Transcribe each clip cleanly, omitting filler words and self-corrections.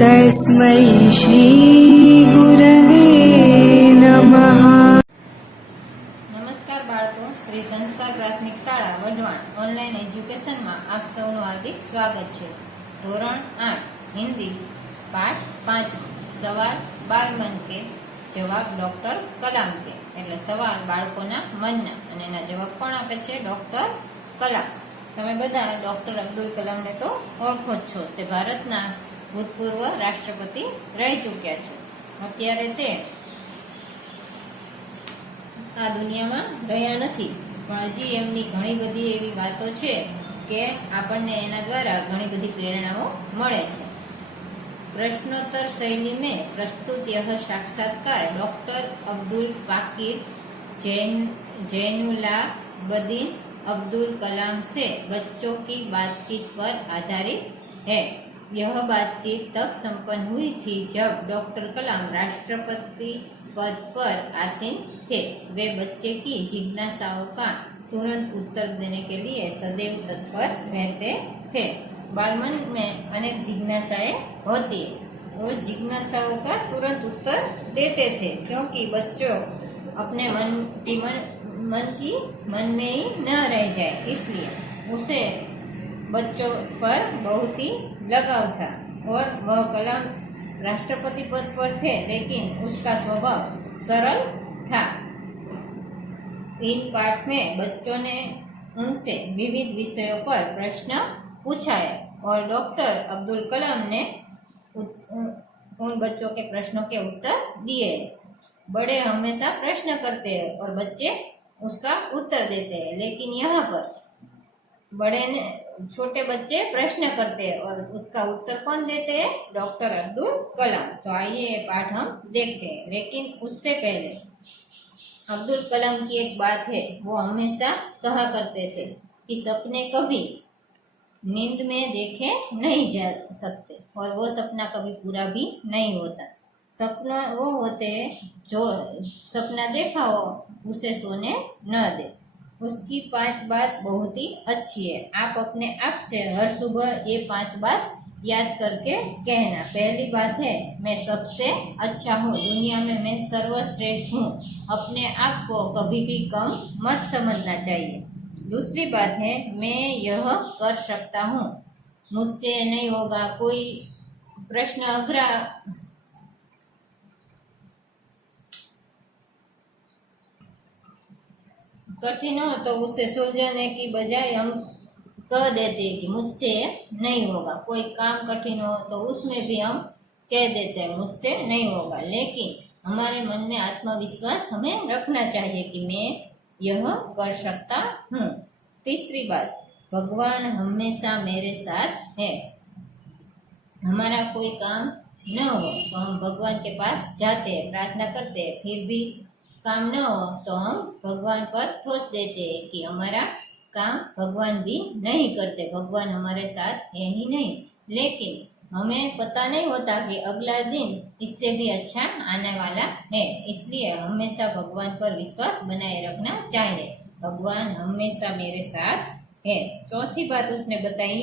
तस्मै श्रीगुरवे नमः। નમસ્કાર બાળકો, શ્રી સંસ્કાર પ્રાથમિક શાળા વઢવાણ ઓનલાઈન એજ્યુકેશનમાં આપ સૌનું હાર્દિક સ્વાગત છે। ધોરણ 8 હિન્દી પાઠ 5 સવાલ બાલ મન કે જવાબ ડોક્ટર કલામ કે। એટલે સવાલ બાળકોના મનના અને એના જવાબ કોણ આપે છે? ડોક્ટર કલામ। તમે બધા ડોક્ટર અબ્દુલ કલામને તો ઓળખો જ છો। તે ભારતના ભૂતપૂર્વ રાષ્ટ્રપતિ રહી ચૂક્યા છે। અત્યારે તે આ દુનિયામાં રહ્યા નથી, પણ હજી એમની ઘણી બધી એવી વાતો છે કે આપણને એના દ્વારા ઘણી બધી પ્રેરણાઓ મળે છે। प्रश्नोत्तर शैली में प्रस्तुत यह साक्षात्कार डॉक्टर अब्दुल पाकिर जैनुलाब्दीन अब्दुल कलाम से बच्चों की बातचीत पर आधारित है। यह बातचीत तब संपन्न हुई थी जब डॉक्टर कलाम राष्ट्रपति पद पर आसीन थे। वे बच्चे की जिज्ञासाओं का तुरंत उत्तर देने के लिए सदैव तत्पर रहते थे। बालमन में अनेक जिज्ञासाएं होती है, वो जिज्ञासाओं का तुरंत उत्तर देते थे, क्योंकि बच्चों अपने मन में ही न रह जाए, इसलिए उसे बच्चों पर बहुत ही लगाव था। और वह कलाम राष्ट्रपति पद पर थे, लेकिन उसका स्वभाव सरल था। इन पाठ में बच्चों ने उनसे विविध विषयों पर प्रश्न पूछा है और डॉक्टर अब्दुल कलाम ने उन बच्चों के प्रश्नों के उत्तर दिए। बड़े हमेशा प्रश्न करते हैं और बच्चे उसका उत्तर देते हैं, लेकिन यहाँ पर छोटे बच्चे प्रश्न करते हैं और उसका उत्तर कौन देते हैं? डॉक्टर अब्दुल कलाम। तो आइए ये पाठ हम देखते हैं, लेकिन उससे पहले अब्दुल कलाम की एक बात है, वो हमेशा कहा करते थे कि सपने कभी नींद में देखे नहीं जा सकते और वो सपना कभी पूरा भी नहीं होता। सपना वो होते हैं जो सपना देखा हो उसे सोने न दे। उसकी 5 बात बहुत ही अच्छी है। आप अपने आप से हर सुबह ये 5 बात याद करके कहना। पहली बात है, मैं सबसे अच्छा हूँ, दुनिया में मैं सर्वश्रेष्ठ हूँ। अपने आप को कभी भी कम मत समझना चाहिए। दूसरी बात है, मैं यह कर सकता हूँ, मुझसे नहीं होगा। कोई प्रश्न अघरा कठिन हो तो उसे सुलझाने की बजाय हम कह देते हैं कि मुझसे नहीं होगा। कोई काम कठिन हो तो उसमें भी हम कह देते हैं मुझसे नहीं होगा, लेकिन हमारे मन में आत्मविश्वास हमें रखना चाहिए कि मैं यह कर सकता हूँ। तीसरी बात, भगवान हमेशा मेरे साथ है। हमारा कोई काम न हो तो हम भगवान के पास जाते हैं, प्रार्थना करते हैं, फिर भी काम न हो तो हम भगवान पर ठोस देते हैं कि हमारा काम भगवान भी नहीं करते, भगवान हमारे साथ है ही नहीं। लेकिन हमें पता नहीं होता कि अगला दिन इससे भी अच्छा आने वाला है, इसलिए हमेशा भगवान पर विश्वास बनाए रखना चाहिए। भगवान हमेशा मेरे साथ है। चौथी बात उसने बताई,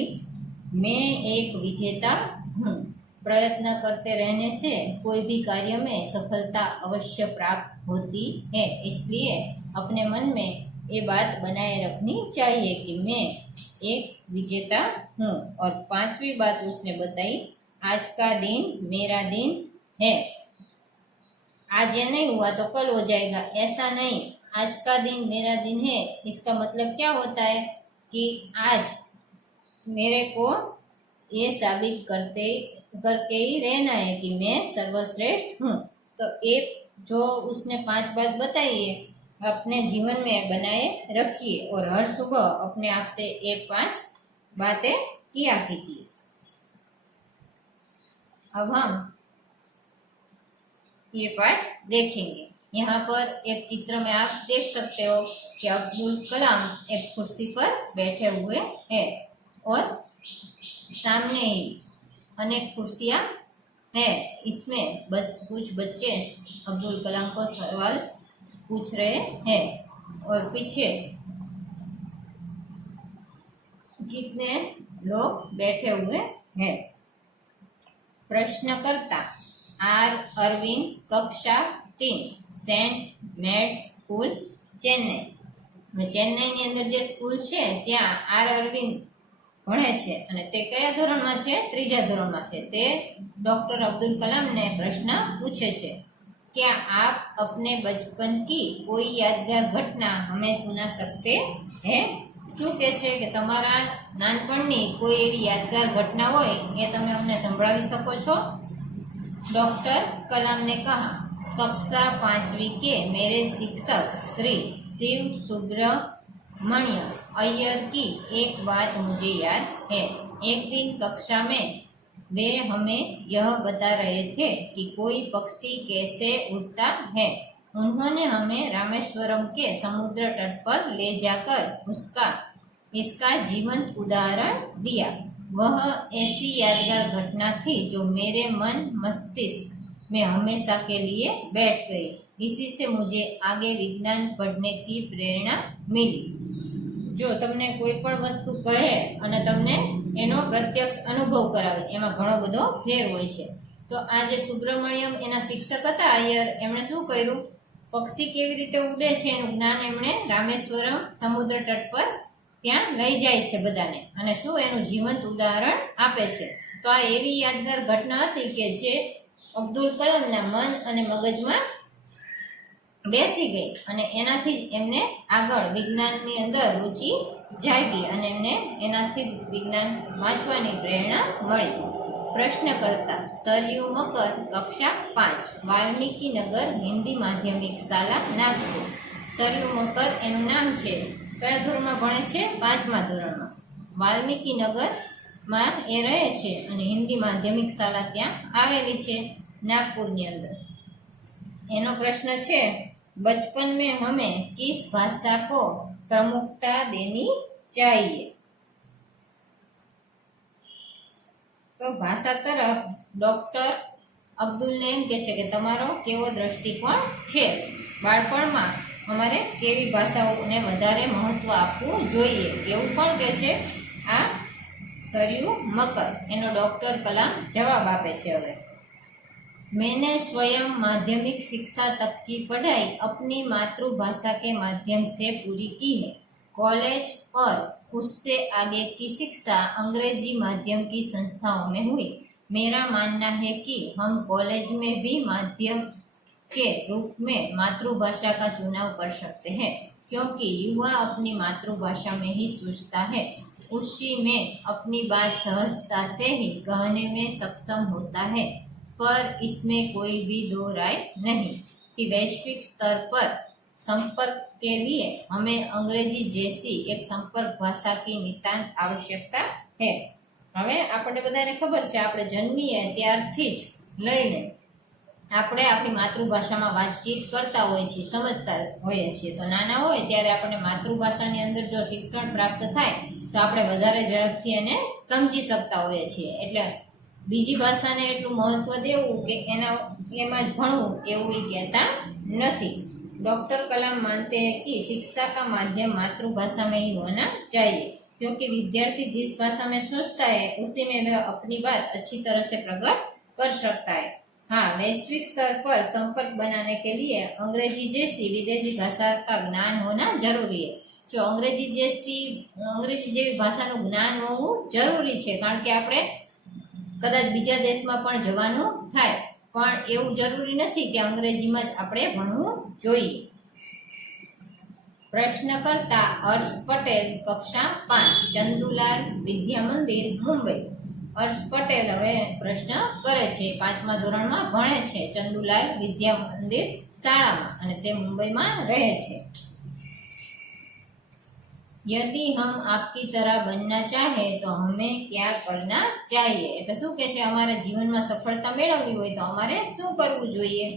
मैं एक विजेता हूँ। प्रयत्न करते रहने से कोई भी कार्य में सफलता अवश्य प्राप्त होती है, इसलिए अपने मन में ये बात बनाए रखनी चाहिए कि मैं एक विजेता हूँ। और 5वीं बात उसने बताई, आज का दिन मेरा दिन है। आज ये नहीं हुआ तो कल हो जाएगा, ऐसा नहीं। आज का दिन मेरा दिन है, इसका मतलब क्या होता है कि आज मेरे को ये साबित करके ही रहना है कि मैं सर्वश्रेष्ठ हूँ। तो ये जो उसने 5 बात बताई है, अपने जीवन में बनाए रखिए और हर सुबह अपने आप से ये 5 बातें किया कीजिए। अब हम ये पाठ देखेंगे। यहाँ पर एक चित्र में आप देख सकते हो कि अब्दुल कलाम एक कुर्सी पर बैठे हुए हैं और सामने ही अनेक कुर्सियां हैं। इसमें कुछ बच्चे अब्दुल कलाम को सवाल पूछ रहे हैं और पीछे कितने लोग बैठे हुए हैं। प्रश्नकर्ता आर अरविंद कक्षा 3 सेंट मेड स्कूल चेन्नई। હવે ચેન્નઈની અંદર જે સ્કૂલ છે ત્યાં આર અરવિંદ ભણે છે અને તે કયા ધોરણમાં છે? ત્રીજા ધોરણમાં છે। તે ડॉक्टर अब्दुल कलाम ने प्रश्न पूछे છે क्या आप अपने बचपन की कोई यादगार घटना हमें सुना सकते हैं? શું કહે છે કે તમારા નાનપણની કોઈ એવી યાદગાર ઘટના હોય એ તમે અમને સંભળાવી શકો છો? डॉक्टर कलाम ने कहा कक्षा 5वीं के मेरे शिक्षक श्री शिव सुब्रमण्यम अय्यर की एक बात मुझे याद है। एक दिन कक्षा में वे हमें यह बता रहे थे कि कोई पक्षी कैसे उड़ता है। उन्होंने हमें रामेश्वरम के समुद्र तट पर ले जाकर इसका जीवंत उदाहरण दिया। वह ऐसी यादगार घटना थी जो मेरे मन मस्तिष्क में हमेशा के लिए बैठ गई। इसी से मुझे आगे विज्ञान पढ़ने की प्रेरणा मिली। जो तमने कोई पण वस्तु कहे અને તમને એનો પ્રત્યક્ષ અનુભવ કરાવે એમાં ઘણો બધો ફેર હોય છે। તો આ જે સુબ્રમણ્યમ એના શિક્ષક હતા અય્યર, એમણે શું કર્યું? પક્ષી કેવી રીતે ઉડે છે એનું જ્ઞાન એમણે રામેશ્વરમ સમુદ્ર તટ પર ત્યાં લઈ જાય છે બધાને અને શું એનું જીવંત ઉદાહરણ આપે છે। તો આ એવી યાદગાર ઘટના હતી કે જે અબ્દુલ કલામના મન અને મગજમાં બેસી ગઈ અને એનાથી જ એમને આગળ વિજ્ઞાનની અંદર રુચિ જાગી અને એમને એનાથી જ વિજ્ઞાન વાંચવાની પ્રેરણા મળી। પ્રશ્નકર્તા સરયુ મકર કક્ષા 5 વાલ્મીકી નગર હિન્દી માધ્યમિક શાળા નાગપુર। સરયુ મકર એનું નામ છે। કયા ધોરણમાં ભણે છે? 5મા ધોરણમાં। વાલ્મીકી નગરમાં એ રહે છે અને હિન્દી માધ્યમિક શાળા ત્યાં આવેલી છે નાગપુરની અંદર। એનો પ્રશ્ન છે बचपन में हमें किस भाषा को प्रमुखता देनी चाहिए? तो भाषा तरफ डॉक्टर अब्दुल ने एम कहे कि तमारो केवो दृष्टिकोण छे, बाळपणमां अमारे केवी भाषाओने वधारे महत्व आपवुं जोईए एवुं कोण कहे छे? आ सरयू मकर एनो डॉक्टर कलाम जवाब आपे छे। हवे मैंने स्वयं माध्यमिक शिक्षा तक की पढ़ाई अपनी मातृभाषा के माध्यम से पूरी की है। कॉलेज और उससे आगे की शिक्षा अंग्रेजी माध्यम की संस्थाओं में हुई। मेरा मानना है कि हम कॉलेज में भी माध्यम के रूप में मातृभाषा का चुनाव कर सकते हैं, क्योंकि युवा अपनी मातृभाषा में ही सोचता है, उसी में अपनी बात सहजता से ही कहने में सक्षम होता है। पर इसमें कोई भी दो राय नहीं कि वैश्विक स्तर पर संपर्क के लिए हमें अंग्रेजी जैसी एक संपर्क भाषा की नितांत आवश्यकता है। हमें आपने बधाने खबर है આપણે જન્મીએ ત્યારથી જ લઈને આપણે આપણી માતૃભાષામાં વાતચીત કરતા હોઈએ છીએ, સમજતા હોઈએ છીએ। તો નાના હોય ત્યારે આપણે માતૃભાષાની અંદર જો શિક્ષણ પ્રાપ્ત થાય તો આપણે વધારે ઝડપથી એને સમજી શકતા હોઈએ છીએ। એટલે બીજી ભાષાને એટલું મહત્વ દેવું કે એમાં જ ભણવું એવું એ કહેતા નથી। डॉक्टर कलाम मानते हैं कि शिक्षा का माध्यम मातृभाषा में ही होना चाहिए, क्योंकि विद्यार्थी जिस भाषा में सोचता है उसी में वह अपनी बात अच्छी तरह से प्रकट कर सकता है। हाँ, वैश्विक स्तर पर संपर्क बनाने के लिए अंग्रेजी जैसी विदेशी भाषा का ज्ञान होना जरूरी है। जो अंग्रेजी जेवी भाषाનું જ્ઞાન હોવું જરૂરી છે, કારણ કે આપણે કદાચ બીજા દેશમાં પણ જવાનું થાય, પણ એવું જરૂરી નથી કે અંગ્રેજીમાં જ આપણે ભણવું જોઈએ। પ્રશ્નકર્તા હર્ષ પટેલ કક્ષા 5 ચંદુલાલ વિદ્યા મંદિર મુંબઈ। હર્ષ પટેલ હવે પ્રશ્ન કરે છે, 5મા ધોરણમાં ભણે છે ચંદુલાલ વિદ્યા મંદિર શાળામાં અને તે મુંબઈમાં રહે છે। यदि हम आपकी तरह बनना चाहे तो हमें क्या करना चाहिए? એટલે શું કહે છે? અમારા જીવનમાં સફળતા મેળવવી હોય તો અમારે શું કરવું જોઈએ?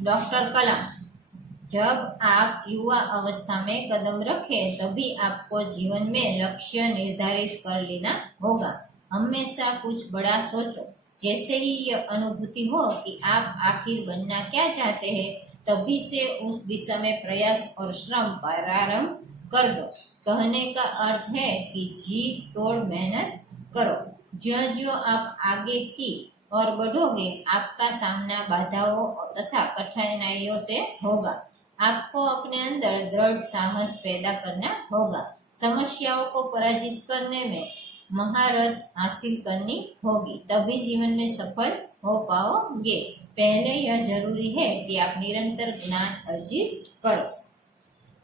डॉक्टर कलाम जब आप युवा अवस्था में कदम रखें तभी आपको जीवन में लक्ष्य निर्धारित कर लेना होगा। हमेशा कुछ बड़ा सोचो। जैसे ही यह अनुभूति हो कि आप आखिर बनना क्या चाहते हैं, तभी से उस दिशा में प्रयास और श्रम प्रारंभ कर दो। कहने का अर्थ है कि जी तोड़ मेहनत करो। ज्यों ज्यों आप आगे की और बढ़ोगे आपका सामना बाधाओं तथा कठिनाइयों से होगा। आपको अपने अंदर दृढ़ साहस पैदा करना होगा। समस्याओं को पराजित करने में महारत हासिल करनी होगी, तभी जीवन में सफल हो पाओगे। पहले यह जरूरी है कि आप निरंतर ज्ञान अर्जित करो।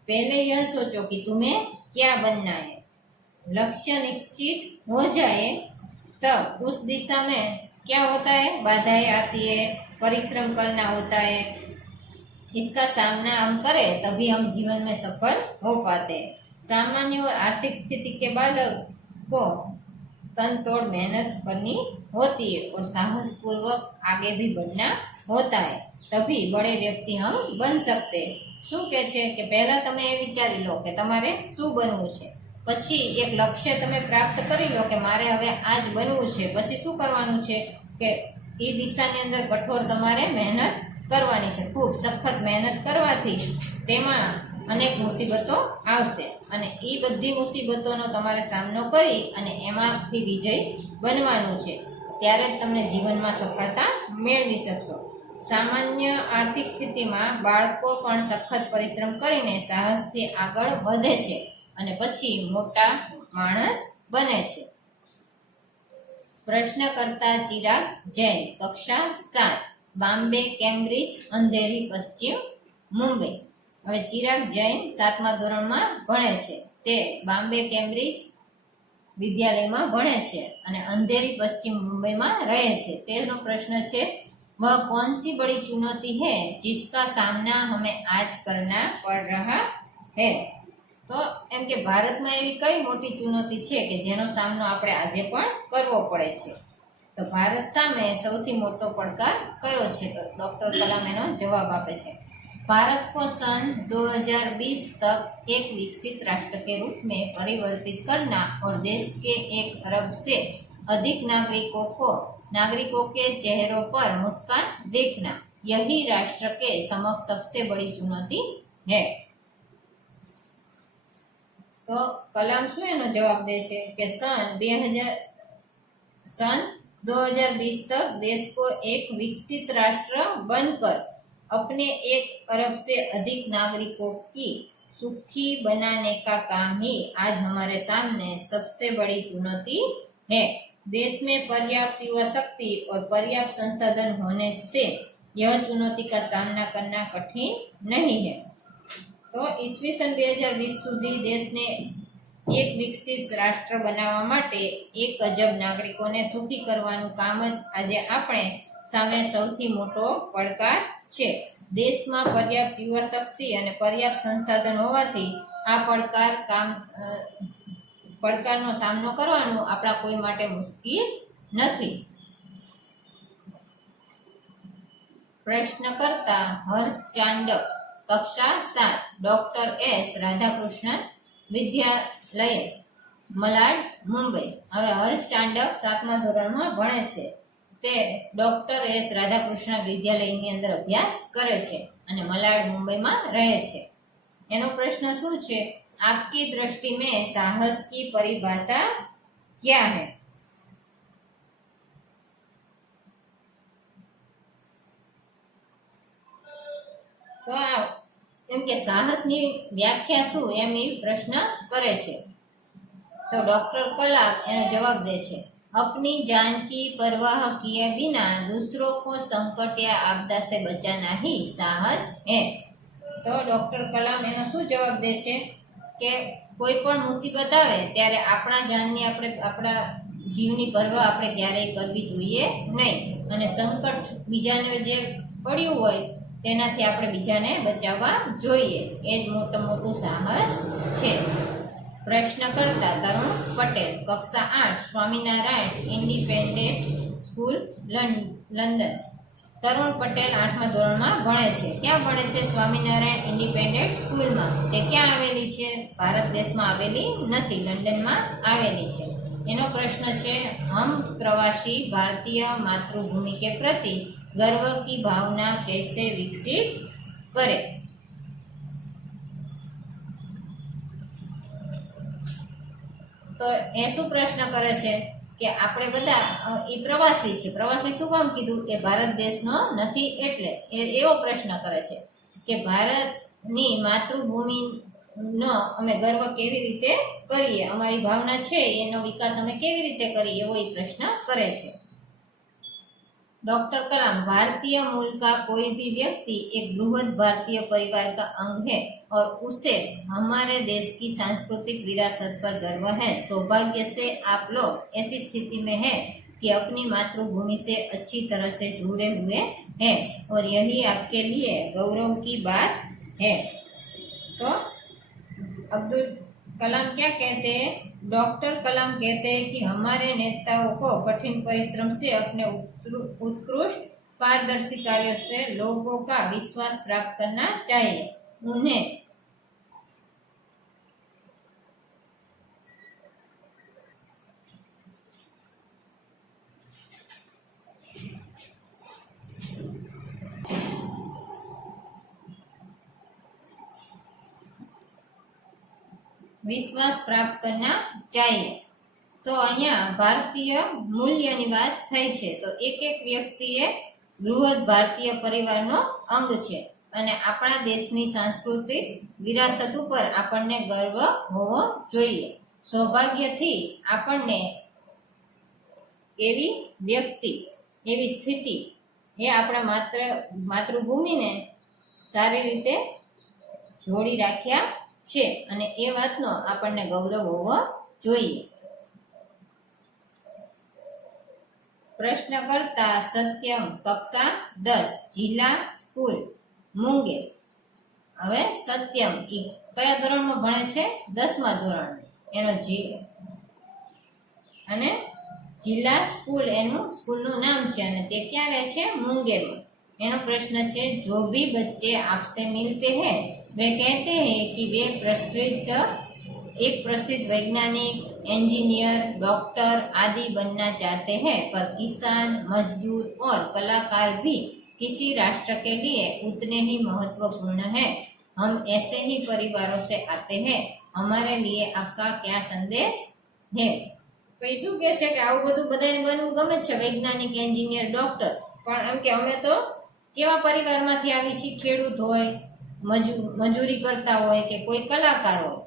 पहले यह सोचो कि तुम्हें क्या बनना है। लक्ष्य निश्चित हो जाए तब उस दिशा में क्या होता है, बाधाएं आती है, परिश्रम करना होता है। इसका सामना हम करें तभी हम जीवन में सफल हो पाते हैं। सामान्य और आर्थिक स्थिति के बालक को तन तोड़ मेहनत करनी होती है और साहस पूर्वक आगे भी बढ़ना होता है, तभी बड़े व्यक्ति हम बन सकते हैं। શું કે છે કે પહેલા તમે એ વિચારી લો કે તમારે શું બનવું છે, પછી એક લક્ષ્ય તમે પ્રાપ્ત કરી લો કે મારે હવે આ જ બનવું છે, પછી શું કરવાનું છે કે એ દિશાની અંદર કઠોર તમારે મહેનત કરવાની છે। ખૂબ સખત મહેનત કરવાથી તેમાં અનેક મુસીબતો આવશે અને એ બધી મુસીબતોનો તમારે સામનો કરી અને એમાંથી વિજય બનવાનું છે, ત્યારે જ તમને જીવનમાં સફળતા મેળવી શકશો। સામાન્ય આર્થિક સ્થિતિમાં બાળકો પણ સખત પરિશ્રમ કરીને સાહસથી આગળ વધે છે અને પછી મોટા માણસ બને છે। પ્રશ્નકર્તા ચિરાગ જૈન, કક્ષા 7, બોમ્બે, કેમ્બ્રિજ, અંધેરી, પશ્ચિમ મુંબઈ। હવે ચિરાગ જૈન 7મા ધોરણમાં ભણે છે, તે બોમ્બે કેમ્બ્રિજ વિદ્યાલયમાં ભણે છે અને અંધેરી પશ્ચિમ મુંબઈમાં રહે છે। તેનો પ્રશ્ન છે, वह कौन सी बड़ी चुनौती है जिसका सामना हमें आज करना पड़ रहा है। तो एम के भारत में एवी कई मोटी चुनौती छे के जेनो सामनो आपणे आजे पण करवो पड़े छे। तो भारत सामे सौथी मोटो પડકાર कयो छे? तो डॉक्टर कलाम एनो जवाब आपे छे, भारत को सन 2020 तक एक विकसित राष्ट्र के रूप में परिवर्तित करना और देश के 1 अरब से अधिक नागरिकों के चेहरों पर मुस्कान देखना, यही राष्ट्र के समक्ष सबसे बड़ी चुनौती है। तो कलाम शू एनो जवाब दे छे के सन 2020 तक देश को एक विकसित राष्ट्र बनकर अपने 1 अरब से अधिक नागरिकों की सुखी बनाने का काम ही आज हमारे सामने सबसे बड़ी चुनौती है। देश में पर्याप्त युवा शक्ति और पर्याप्त संसाधन होने से यह चुनौती का सामना करना कठिन नहीं है। तो ईस्वी सन 2020 सुधी देश ने एक विकसित राष्ट्र बनावा माटे 1 अजब नागरिकोने सुखी करवानुं काम ज आजे आपणे सामे सौथी मोटो પડકાર छे। देशमां पर्याप्त युवा शक्ति अने पर्याप्त संसाधन होवाथी आ પડકારનો સામનો કરવાનો આપણા કોઈ માટે મુશ્કેલ નથી। પ્રશ્નકર્તા હર્ષ ચાંડક, કક્ષા 7, ડોક્ટર એસ રાધાકૃષ્ણન વિદ્યાલય, મલાડ, મુંબઈ। હવે હર્ષ ચાંડક 7મા ધોરણમાં ભણે છે, તે ડોક્ટર એસ રાધાકૃષ્ણ વિદ્યાલયની અંદર અભ્યાસ કરે છે અને મલાડ મુંબઈમાં રહે છે। એનો પ્રશ્ન શું છે? आपकी दृष्टि में साहस की परिभाषा क्या है? तो एम के साहस ની વ્યાખ્યા શું એમ એ પ્રશ્ન કરે છે। तो डॉक्टर कलाम એનો જવાબ દે છે, अपनी जान की परवाह किए बिना दूसरों को संकट या आपदा से बचाना ही साहस है। तो डॉक्टर कलाम એનો શું જવાબ દે છે કે કોઈ પણ મુસીબત આવે ત્યારે આપણા જાનની આપણા જીવની પરવા આપણે ક્યારેય કરવી જોઈએ નહીં અને સંકટ બીજાને જે પડ્યું હોય તેનાથી આપણે બીજાને બચાવવા જોઈએ, એ જ મોટું સાહસ છે। પ્રશ્નકર્તા તરુણ પટેલ, કક્ષા 8, સ્વામિનારાયણ ઇન્ડિપેન્ડન્ટ સ્કૂલ, લંડન। તરુણ પટેલ 8મા ધોરણમાં ભણે છે। ક્યાં ભણે છે? સ્વામિનારાયણ ઇન્ડિપેન્ડન્ટ સ્કૂલમાં। તે ક્યાં આવેલી છે? ભારત દેશમાં આવેલી નથી, લંડનમાં આવેલી છે। એનો પ્રશ્ન છે, हम प्रवासी भारतीय मातृभूमि के प्रति गर्व की भावना कैसे विकसित करें? तो ए શું પ્રશ્ન કરે છે કે આપણે બધા એ પ્રવાસી છે. પ્રવાસી શું કામ કીધું? એ ભારત દેશનો નથી એટલે એવો પ્રશ્ન કરે છે કે ભારતની માતૃભૂમિનો અમે ગર્વ કેવી રીતે કરીએ, અમારી ભાવના છે એનો વિકાસ અમે કેવી રીતે કરીએ, એવો એ પ્રશ્ન કરે છે. डॉक्टर कलाम भारतीय मूल का कोई भी व्यक्ति एक बृहद भारतीय परिवार का अंग है और उसे हमारे देश की सांस्कृतिक विरासत पर गर्व है. सौभाग्य से आप लोग ऐसी स्थिति में हैं कि अपनी मातृभूमि से अच्छी तरह से जुड़े हुए हैं और यही आपके लिए गौरव की बात है. तो अब्दुल कलाम क्या कहते हैं? डॉक्टर कलाम कहते हैं कि हमारे नेताओं को कठिन परिश्रम से अपने उत्कृष्ट पारदर्शी कार्यों से लोगों का विश्वास प्राप्त करना चाहिए. उन्हें વિશ્વાસ પ્રાપ્ત કરના ચાહીએ. તો અહીંયા ભારતીય મૂલ્યની વાત થઈ છે. તો એક એક વ્યક્તિએ બૃહદ ભારતીય પરિવારનો અંગ છે અને આપણા દેશની સાંસ્કૃતિક વિરાસત ઉપર આપણને ગર્વ હોવો જોઈએ. સૌભાગ્યથી આપણને એવી વ્યક્તિ, એવી સ્થિતિ એ આપણા માતૃભૂમિને સારી રીતે જોડી રાખ્યા છે અને એ વાતનો આપણને ગૌરવ હોવો જોઈએ. પ્રશ્નકર્તા સત્યમ, કક્ષા 10, જિલ્લા સ્કૂલ મુંગેર. હવે સત્યમ ઈ કયા ધોરણમાં ભણે છે? 10મા ધોરણ. એનો અને જિલ્લા સ્કૂલ એનું સ્કૂલનું નામ છે અને તે ક્યાં રહે છે? મુંગેરમાં. એનો પ્રશ્ન છે, જો ભી બચ્ચે આપસે મિલતે हैं वे कहते हैं कि वे एक प्रसिद्ध वैज्ञानिक, इंजीनियर, डॉक्टर आदि बनना चाहते हैं, पर किसान, मजदूर और कलाकार भी किसी राष्ट्र के लिए उतने ही महत्वपूर्ण हैं. हम ऐसे ही परिवारों से आते हैं. हमारे लिए आपका क्या संदेश है? तो શું કહે છે કે આવું બધું બધાને બનવું ગમે છે, વૈજ્ઞાનિક, એન્જિનિયર, ડોક્ટર, પણ એમ કે અમે તો કેવા પરિવારમાંથી આવી છીએ? ખેડૂત હોય, મજૂરી કરતા હોય કે કોઈ કલાકાર હોય,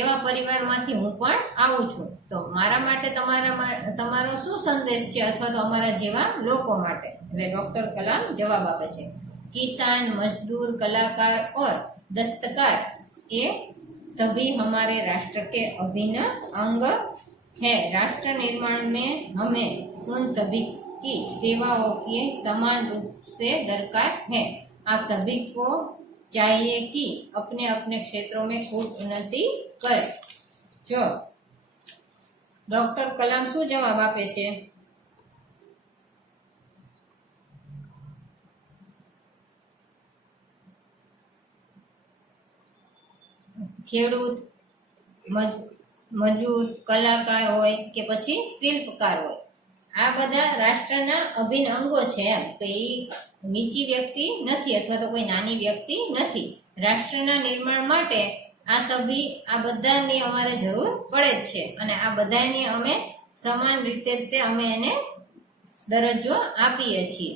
એવા પરિવારમાંથી હું પણ આવું છું. તો મારા માટે તમારો શું સંદેશ છે અથવા તો અમારા જેવા લોકો માટે? એટલે ડોક્ટર કલામ જવાબ આપે છે, किसान, मजदूर, कलाकार और दस्तकार ये सभी हमारे राष्ट्र के अभिन्न अंग है. राष्ट्र निर्माण में हमें उन सभी की सेवाओं की समान रूप से दरकार है. आप सभी को चाहिए कि अपने अपने क्षेत्रों में खूब उन्नति करे. जो डॉक्टर कलाम શું જવાબ આપે છે? ખેડૂત, મજૂર, કલાકાર હોય કે પછી શિલ્પકાર હોય, આ બધા રાષ્ટ્રના અભિન્ન અંગો છે. એમ તો એ નીચી વ્યક્તિ નથી અથવા તો કોઈ નાની વ્યક્તિ નથી. રાષ્ટ્રના નિર્માણ માટે આ બધાની અમારે જરૂર પડે જ છે અને આ બધાની અમે સમાન રીતે અમે એને દરજ્જો આપીએ છીએ.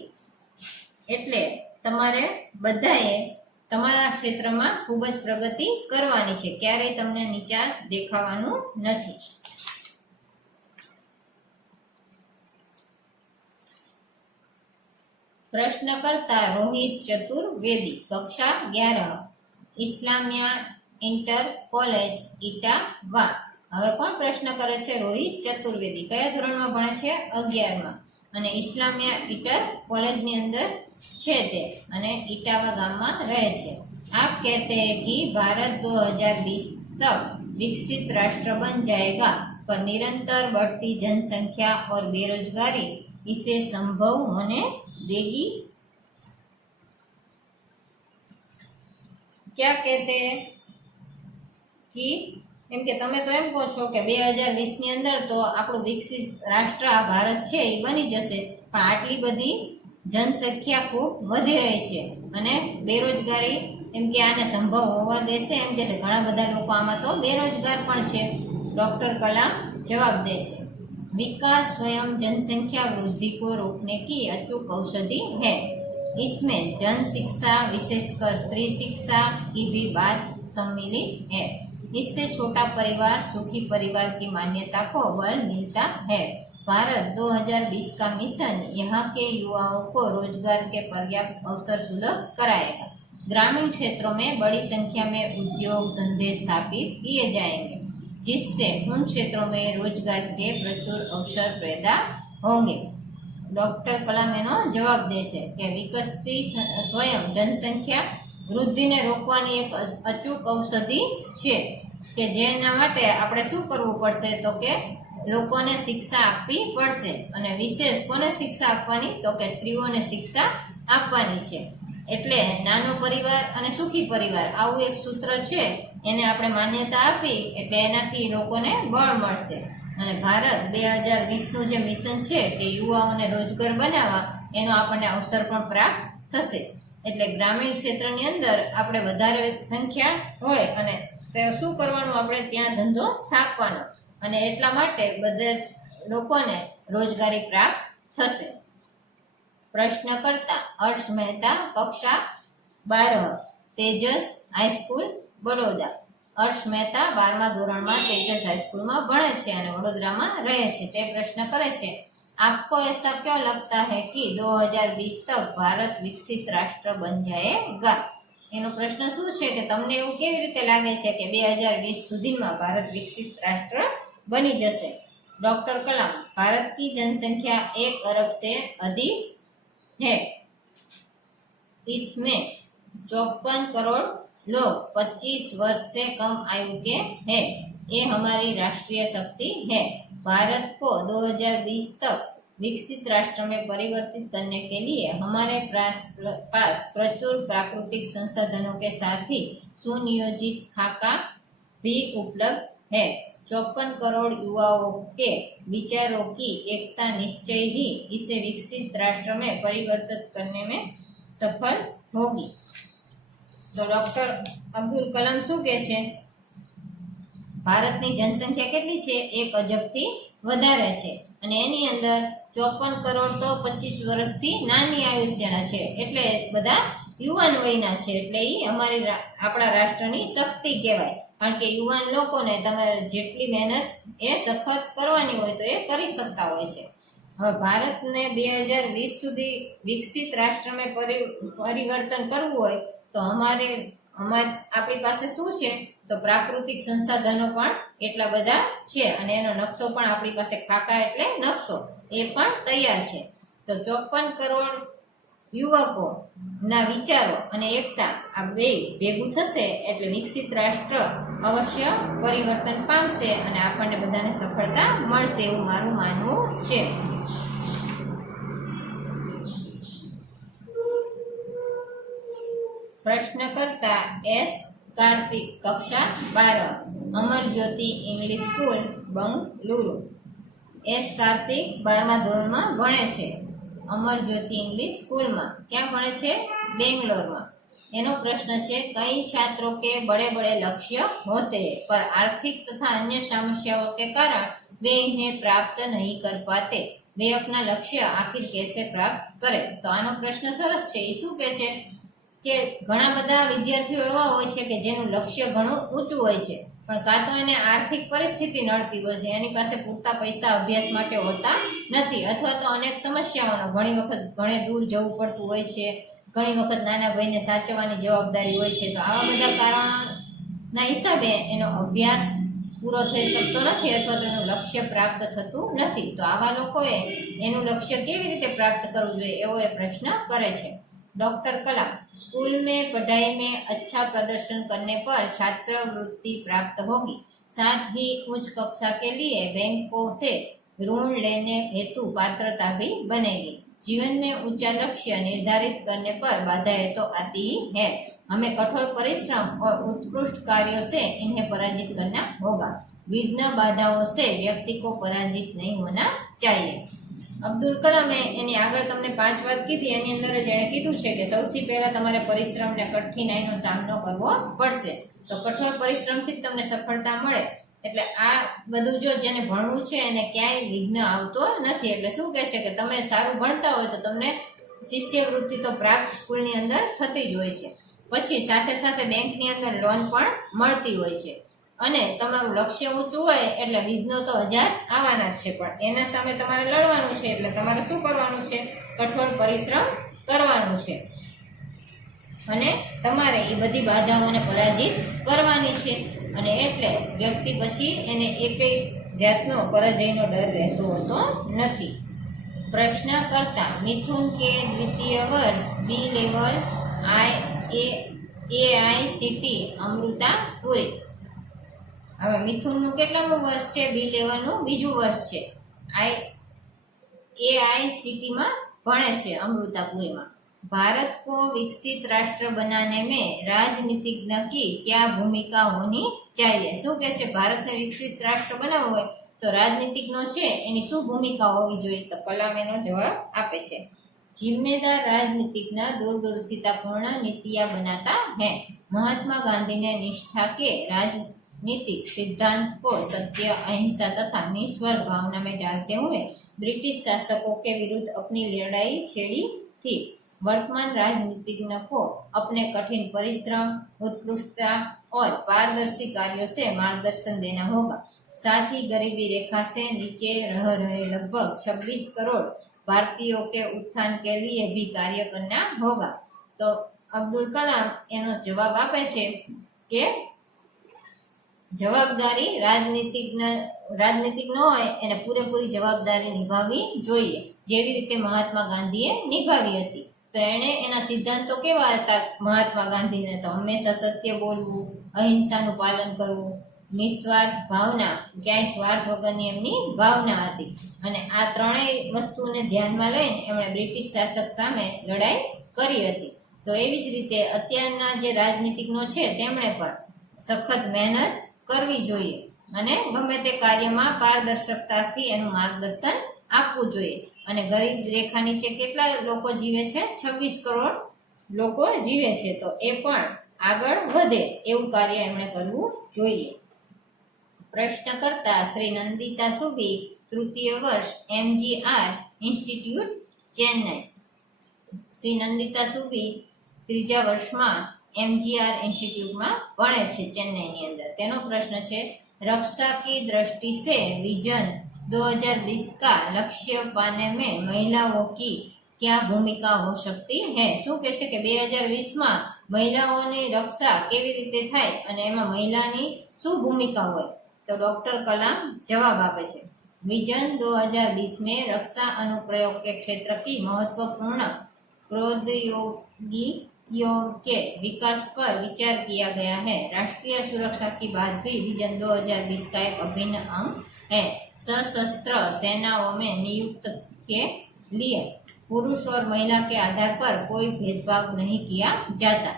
એટલે તમારે બધાએ તમારા ક્ષેત્રમાં ખૂબ જ પ્રગતિ કરવાની છે, ક્યારેય તમને નીચા દેખાવાનું નથી. प्रश्नकर्ता रोहित चतुर्वेदी, कक्षा 11, इस्लामिया इंटर कॉलेज इटावा. હવે કોણ પ્રશ્ન કરે છે? રોહિત ચતુર્વેદી. કયા ધોરણમાં ભણે છે? 11માં. અને ઇસ્લામિયા ઇન્ટર કોલેજની અંદર છે તે અને ઇટાવા ગામમાં રહે છે. आप कहते हैं कि भारत 2020 तक विकसित राष्ट्र बन जाएगा, पर निरंतर बढ़ती जनसंख्या और बेरोजगारी इसे संभव होने देगी. क्या कहते हैं कि એમ કે તમે તો એમ કહો છો કે 2020 ની અંદર તો આપણું વિકસિત રાષ્ટ્ર આ ભારત છે એ બની જશે, પણ આટલી બધી જનસંખ્યા ખૂબ વધી રહી છે અને બેરોજગારી એમ કે આને સંભવ હોવા દેશે. એમ કે છે ઘણા બધા લોકો આમાં તો બેરોજગાર પણ છે. ડોક્ટર કલામ જવાબ દે છે, विकास स्वयं जनसंख्या वृद्धि को रोकने की अचूक औषधि है। इसमें जन शिक्षा, विशेषकर स्त्री शिक्षा की भी बात सम्मिलित है। इससे छोटा परिवार, सुखी परिवार की मान्यता को बल मिलता है। भारत 2020 का मिशन यहाँ के युवाओं को रोजगार के पर्याप्त अवसर सुलभ कराएगा। ग्रामीण क्षेत्रों में बड़ी संख्या में उद्योग धंधे स्थापित किए जाएंगे, जिससे उन क्षेत्रों में रोजगार के प्रचुर अवसर पैदा होंगे। ડોક્ટર કલામ એનો જવાબ દેશે કે વિકસતી સ્વયં જનસંખ્યા વૃદ્ધિને રોકવાની એક અચૂક ઔષધિ છે કે જેના માટે આપણે શું કરવું પડશે તો કે લોકોને શિક્ષા આપવી પડશે અને વિશેષ કોને શિક્ષા આપવાની તો કે સ્ત્રીઓને શિક્ષા આપવાની છે। એટલે નાનો પરિવાર અને સુખી પરિવાર આવું એક સૂત્ર છે, એને આપણે માન્યતા આપી એટલે એનાથી લોકોને બળ મળશે। અને ભારત 2020નું જે મિશન છે કે યુવાઓને રોજગાર બનાવવા એનો આપણને અવસર પણ પ્રાપ્ત થશે। એટલે ગ્રામીણ ક્ષેત્રની અંદર આપણે વધારે સંખ્યા હોય અને તે શું કરવાનું આપણે ત્યાં ધંધો સ્થાપવાનો અને એટલા માટે બધા લોકોને રોજગારી પ્રાપ્ત થશે। प्रश्नकर्ता हर्ष मेहता, कक्षा 12, तेजस हाईस्कूल बड़ौदा। हर्ष मेहता 12मा ધોરણમાં तेजस हाईस्कूल में भणे छे અને વડોદરામાં રહે છે। તે પ્રશ્ન કરે છે, आपको ऐसा क्यों लगता है कि 2020 तक भारत विकसित राष्ट्र बन जाएगा? એનો પ્રશ્ન શું છે કે તમને એવું કેવી રીતે લાગે છે કે 2020 સુધીમાં ભારત વિકસિત રાષ્ટ્ર બની જશે? ડોક્ટર કલામ, भारत की जनसंख्या 1 अरब से अधिक है। इसमें 54 करोड़ लोग 25 वर्ष से कम आयु के हैं। ये हमारी राष्ट्रीय शक्ति है। भारत को 2020 तक विकसित राष्ट्र में परिवर्तित करने के लिए हमारे पास प्रचुर प्राकृतिक संसाधनों के साथ ही सुनियोजित खाका भी उपलब्ध है। 54 करोड़ युवाओं के विचारों की एकता निश्चय ही इसे विकसित राष्ट्र में परिवर्तित करने में सफल होगी। तो डॉक्टर अब्दुल कलाम શું કહે છે? ભારતની જનસંખ્યા કેટલી છે? 1 અજબથી વધારે છે અને એની અંદર 54 કરોડ તો 25 વર્ષથી નાની આયુષ્યના છે, એટલે બધા યુવાન વયના છે, એટલે એ અમારી આપણા રાષ્ટ્રની શક્તિ કહેવાય। કારણ કે યુવાન લોકોને તમારે જેટલી મહેનત એ સખત કરવાની હોય તો એ કરી શકતા હોય છે। હવે ભારતને 2020 સુધી વિકસિત રાષ્ટ્રમાં પરિવર્તન કરવું હોય તો આપણી પાસે શું છે તો પ્રાકૃતિક સંસાધનો પણ એટલા બધા છે અને એનો નકશો પણ આપણી પાસે ખાકા એટલે નકશો એ પણ તૈયાર છે। તો 54 કરોડ યુવકોના વિચારો અને એકતા આ બે ભેગું થશે એટલે વિકસિત રાષ્ટ્ર અવશ્ય પરિવર્તન પામશે અને આપણને બધાને સફળતા મળશે એવું મારું માનવું છે। प्रश्नकर्ता एस कार्तिक, कक्षा 12, Amar Jyoti English school Bengaluru. S Kartik 12मा ધોરણમાં ભણે છે अमर ज्योति इंग्लिश स्कूल में। क्या भणे छे? बेंगलोर में। एनो प्रश्न है, कई छात्रों के बड़े बड़े लक्ष्य होते हैं पर आर्थिक तथा अन्य समस्याओं के कारण वे इन्हें प्राप्त नहीं कर पाते। वे अपना लक्ष्य आखिर कैसे प्राप्त करें? तो आनो प्रश्न सरस है। शू कहे छे के घणा बधा विद्यार्थीओ एवा होय छे के जेनुं लक्ष्य घणुं ऊंचुं होय छे पण कां तो एने आर्थिक परिस्थिति नडती होय छे, एनी पासे पूरता पैसा अभ्यास माटे होता नथी, अथवा तो अनेक समस्याओनो घणी वखत घणे दूर जवुं पड़तुं होय छे, घणी वखत नाना भाईने साचववानी जवाबदारी होय छे। तो आवा बधा कारणोना हिसाबे एनो अभ्यास पूरो थई शकतो नथी अथवा तो एनुं लक्ष्य प्राप्त थतुं नथी। तो आवा लोकोए एनुं लक्ष्य केवी रीते प्राप्त करवुं जोईए एवो ए प्रश्न करे छे। डॉक्टर कलाम, स्कूल में पढ़ाई में अच्छा प्रदर्शन करने पर छात्रवृत्ति प्राप्त होगी, साथ ही उच्च कक्षा के लिए बैंकों से ऋण लेने हेतु पात्रता भी बनेगी। जीवन में ऊंचा लक्ष्य निर्धारित करने पर बाधाएं तो आती ही है। हमें कठोर परिश्रम और उत्कृष्ट कार्यों से इन्हें पराजित करना होगा। विघ्न बाधाओं से व्यक्ति को पराजित नहीं होना चाहिए। अब्दुल कलामे एनी आगळ तमने 5 वात कीधी, एनी अंदर जेणे कीधुं छे के सौथी पहेला तमारे परिश्रम ने कठिनाईनो सामनो करवो पड़शे। तो कठोर परिश्रमथी ज तमने सफलता मळे એટલે આ બધું જો જેને ભણવું છે એને ક્યાંય વિઘ્ન આવતો નથી. એટલે શું કહે છે કે તમે સારું ભણતા હોય તો તમને શિષ્યવૃત્તિ તો પ્રાપ્ત સ્કૂલની અંદર થતી જ હોય છે. પછી સાથે સાથે બેંકની અંદર લોન પણ મળતી હોય છે. અને તમારું લક્ષ્ય ઊંચું હોય એટલે વિઘ્નો તો 1000 આવવાના જ છે, પણ એના સામે તમારે લડવાનું છે. એટલે તમારે શું કરવાનું છે? કઠોર પરિશ્રમ કરવાનું છે અને તમારે એ બધી બાધાઓને પરાજિત કરવાની છે. અને એટલે વ્યક્તિ પછી એને એકેય જાતનો પરાજયનો ડર રહેતો હોતો નથી. પ્રશ્ન કરતા મિથુન કે દ્વિતીય વર્ષ બી લેવલ AICT અમૃતા પુરી. હવે મિથુનનું કેટલામું વર્ષ છે? બી લેવલનું બીજું વર્ષ છે. AICT માં ભણે છે अमृतापुरी। भारत को विकसित राष्ट्र बनाने में राजनीतिज्ञ की क्या भूमिका होनी चाहिए? શું કહે છે? ભારતને વિકસિત રાષ્ટ્ર બનાવવું હોય તો રાજનીતિજ્ઞો છે એની શું ભૂમિકા હોવી જોઈએ? તો કલામ એનો જવાબ આપે છે, जिम्मेदार राजनीतिज्ञ दूरदर्शितापूर्ण नीतियां बनाता है। महात्मा गांधी ने निष्ठा के राजनीतिक सिद्धांत को सत्य, अहिंसा तथा निस्वार्थ भावना में डालते हुए ब्रिटिश शासकों के विरुद्ध अपनी लड़ाई छेड़ी थी। वर्तमान राजनीतिज्ञ को अपने कठिन परिश्रम, उत्कृष्टता और पारदर्शी कार्यों से मार्गदर्शन देना होगा। साथ ही गरीबी रेखा से नीचे रह रहे लगभग 26 करोड़ भारतीयों के उत्थान के लिए भी कार्य करना होगा। तो अब्दुल कलाम एनो जवाब आपे छे के जवाबदारी राजनीतिज्ञ होय एने पूरेपूरी जवाबदारी निभावी जोईए, जेवी रीते महात्मा गांधीए निभावी हती। तो एने एना सिद्धांतो केवा हता? महात्मा गांधीने तो हमेशा सत्य बोलवुं, अहिंसानुं पालन करवुं, निस्वार्थ भावना, क्यांय स्वार्थ वगरनी एमनी भावना हती। अने आ त्रणेय वस्तुने ध्यानमां लईने एमणे ब्रिटिश शासक सामे लड़ाई करी हती। तो एवी ज रीते अत्याરના જે રાજનીતિજ્ઞો છે તેમણે પણ સખત મહેનત કરવી જોઈએ અને ગમે તે કાર્યમાં પારદર્શકતાથી એનું માર્ગદર્શન આપવું જોઈએ। અને ગરીબ રેખા નીચે કેટલા લોકો જીવે છે? 26 કરોડ લોકો જીવે છે, તો એ પણ આગળ વધે એવું કાર્ય એમણે કરવું જોઈએ। प्रश्नकर्ता श्री नंदिता सुबी, तृतीय वर्ष MGR इंस्टीट्यूट चेन्नई। श्री नंदिता सुबी ત્રીજા વર્ષમાં MGR इंस्टीट्यूट में भणे छे चेन्नई ની અંદર। તેનો પ્રશ્ન છે, रक्षा की दृष्टि से विजन 2020 का लक्ष्य पाने में महिलाओं की क्या भूमिका हो सकती है? શું કહે છે કે 2020 માં મહિલાઓની રક્ષા કેવી રીતે થાય અને એમાં મહિલાની શું ભૂમિકા હોય? तो डॉक्टर कलाम जवाब आपे छे, विजन 2020 में रक्षा अनुप्रयोग के क्षेत्र की महत्वपूर्ण प्रौद्योगिकियों के विकास पर विचार किया गया है। राष्ट्रीय सुरक्षा की बात भी विजन 2020 का एक अभिन्न अंग है। सशस्त्र सेनाओं में नियुक्त के लिए पुरुष और महिला के आधार पर कोई भेदभाव नहीं किया जाता।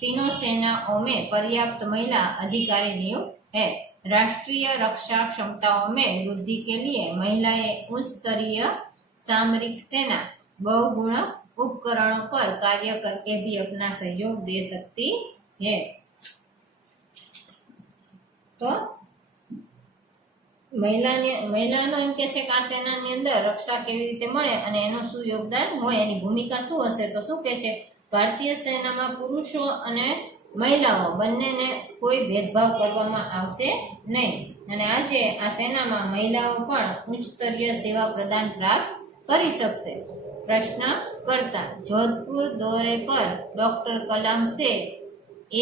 तीनों सेनाओं में पर्याप्त महिला अधिकारी नियुक्त है। राष्ट्रीय रक्षा क्षमताओं में वृद्धि के लिए महिलाएं उच्च स्तरीय सामरिक सेना बहुगुण उपकरणों पर कार्य करके भी अपना सहयोग दे सकती है। तो મહિલાનો એમ કે છે કે આ સેનાની અંદર રક્ષા કેવી રીતે મળે અને એનું શું યોગદાન હોય, એની ભૂમિકા શું હશે? તો શું કે છે, ભારતીય સેનામાં પુરુષો અને મહિલાઓ બંનેને કોઈ ભેદભાવ કરવામાં આવશે નહીં અને આજે આ સેનામાં મહિલાઓ પણ ઉચ્ચ સ્તરીય સેવા પ્રદાન પ્રાપ્ત કરી શકશે। પ્રશ્ન કરતા, जोधपुर दौरे पर डॉक्टर कलाम से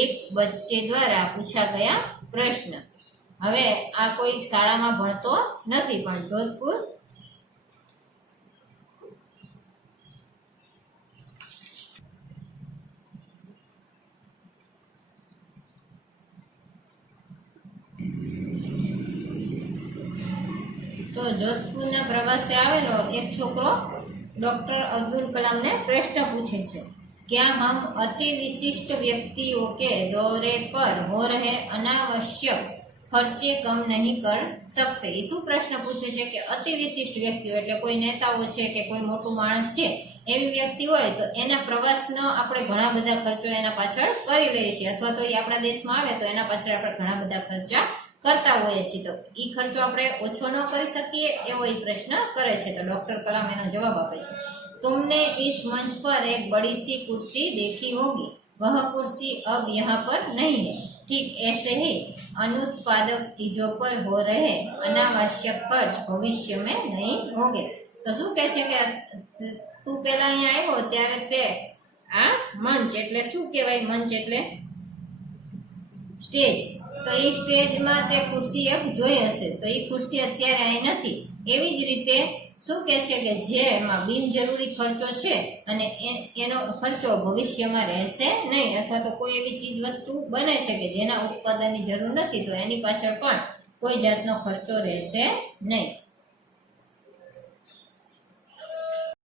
एक बच्चे द्वारा पूछा गया प्रश्न। હવે આ કોઈ શાળામાં ભણતો નથી પણ જોધપુર तो जोधपुરના પ્રવાસે આવેલો એક છોકરો डॉक्टर अब्दुल कलाम ने प्रश्न पूछे छे, क्या हम अति विशिष्ट व्यक्तियों के दौरे पर हो रहे अनावश्यक खर्चे कम नहीं कर सकते? ये શું પ્રશ્ન પૂછે છે કે અતિ વિશિષ્ટ વ્યક્તિઓ એટલે કોઈ નેતાઓ છે કે કોઈ મોટું માણસ છે એવી વ્યક્તિ હોય તો એના પ્રવાસનો આપણે ઘણા બધા ખર્ચો એના પાછળ કરી લઈએ છીએ, અથવા તો એ આપણા દેશમાં આવે તો એના પાછળ આપણે ઘણા બધા ખર્ચા કરતા હોઈએ છીએ તો ઈ ખર્ચો આપણે ઓછો ન કરી શકીએ એવો ઈ પ્રશ્ન કરે છે તો ડॉक्टर कलाम એનો જવાબ આપે છે तुमने इस मंच पर एक बड़ी सी कुर्सी देखी होगी वह कुर्सी अब यहाँ पर नहीं है ठीक ऐसे ही अनुत्पादक चीजों पर हो रहे अनावश्यक खर्च भविष्य में नहीं होंगे तो શું કહે છે કે તું પેલા અહીંયા આવ્યો ત્યારે તે આ મંચ એટલે શું કહેવાય મંચ એટલે સ્ટેજ તો એ સ્ટેજમાં તે ખુરશી એક જોઈ હશે તો એ ખુરશી અત્યારે અહીં નથી એવી જ રીતે શું કહે છે કે જેમાં બિનજરૂરી ખર્ચો છે અને એનો ખર્ચો ભવિષ્યમાં રહેશે નહીં અથવા તો કોઈ એવી ચીજ વસ્તુ બને છે કે જેના ઉત્પાદનની જરૂર નથી તો એની પાછળ પણ કોઈ જાતનો ખર્ચો રહેશે નહીં